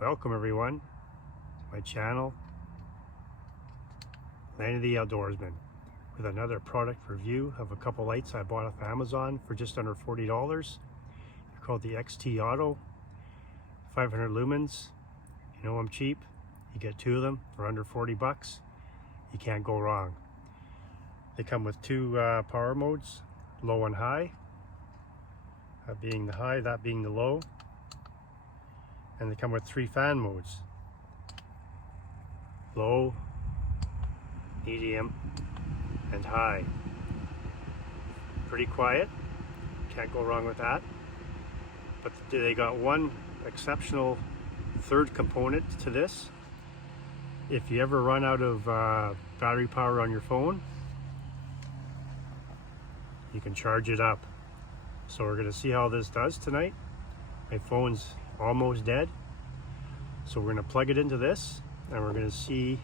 Welcome everyone to my channel, Land of the Outdoorsman, with another product review of a couple lights I bought off Amazon for just under $40. They're called the XTAUTO 500 lumens. You know I'm cheap. You get two of them for under 40 bucks. You can't go wrong. They come with two power modes, low and high. That being the high, that being the low. And they come with three fan modes: low, medium, and high. Pretty quiet, can't go wrong with that. But they got one exceptional third component to this. If you ever run out of battery power on your phone, you can charge it up. So we're going to see how this does tonight. My phone's almost dead, so we're going to plug it into this and we're going to see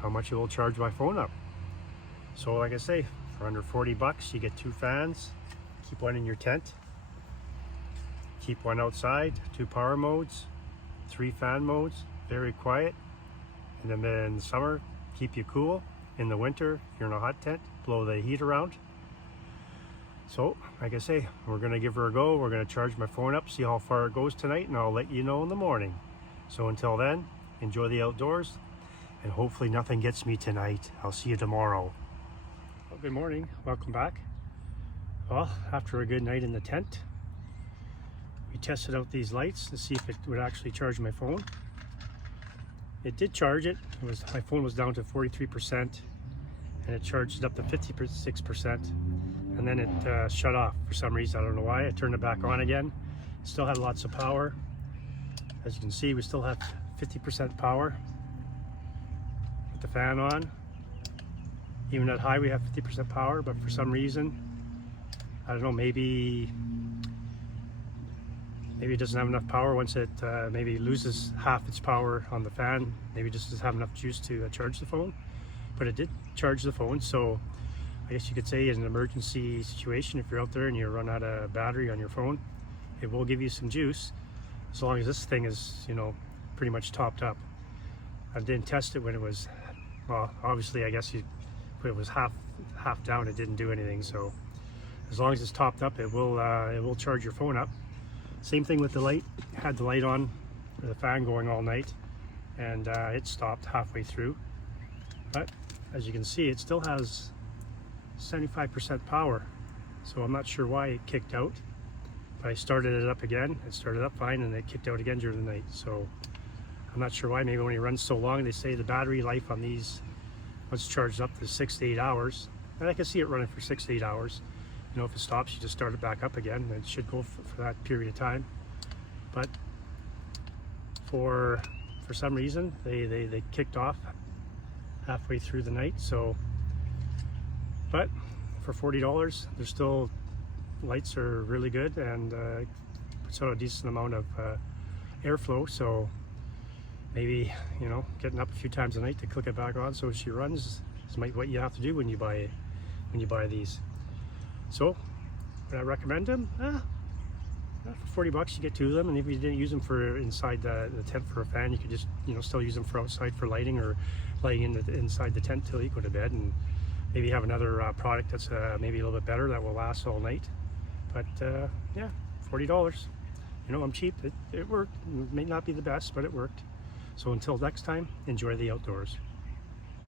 how much it will charge my phone up. So like I say, for under 40 bucks you get two fans. Keep one in your tent, keep one outside, two power modes, three fan modes, very quiet. And then in the summer, keep you cool. In the winter, if you're in a hot tent, blow the heat around. So, like I say, we're going to give her a go. We're going to charge my phone up, see how far it goes tonight, and I'll let you know in the morning. So until then, enjoy the outdoors, and hopefully nothing gets me tonight. I'll see you tomorrow. Well, good morning. Welcome back. Well, after a good night in the tent, we tested out these lights to see if it would actually charge my phone. It did charge it. My phone was down to 43%, and it charged it up to 56%. And then it shut off for some reason. I don't know why. I turned it back on again. Still had lots of power. As you can see, we still have 50% power with the fan on. Even at high, we have 50% power, but for some reason, I don't know, maybe it doesn't have enough power. Once it maybe loses half its power on the fan, maybe it just doesn't have enough juice to charge the phone. But it did charge the phone, so I guess you could say in an emergency situation, if you're out there and you run out of battery on your phone, it will give you some juice, as long as this thing is, you know, pretty much topped up. I didn't test it when it was, well, obviously I guess if it was half down, it didn't do anything. So as long as it's topped up, it will charge your phone up. Same thing with the light. I had the light on, or the fan going all night, and it stopped halfway through. But as you can see, it still has 75% power, so I'm not sure why it kicked out, but I started it up again. It started up fine and it kicked out again during the night, so I'm not sure why. Maybe when it runs so long, they say the battery life on these, once charged up, to 6 to 8 hours, and I can see it running for 6 to 8 hours. You know, if it stops, you just start it back up again. It should go for that period of time. But for some reason they kicked off halfway through the night. So but for $40, they're still, lights are really good, and puts out a decent amount of airflow. So maybe, you know, getting up a few times a night to click it back on so she runs is what you have to do when you buy these. So would I recommend them? For 40 bucks you get two of them, and if you didn't use them for inside the tent for a fan, you could just, you know, still use them for outside for lighting, or lighting inside the tent till you go to bed, and maybe have another product that's maybe a little bit better that will last all night. But yeah, $40. You know, I'm cheap. It worked. It may not be the best, but it worked. So until next time, enjoy the outdoors.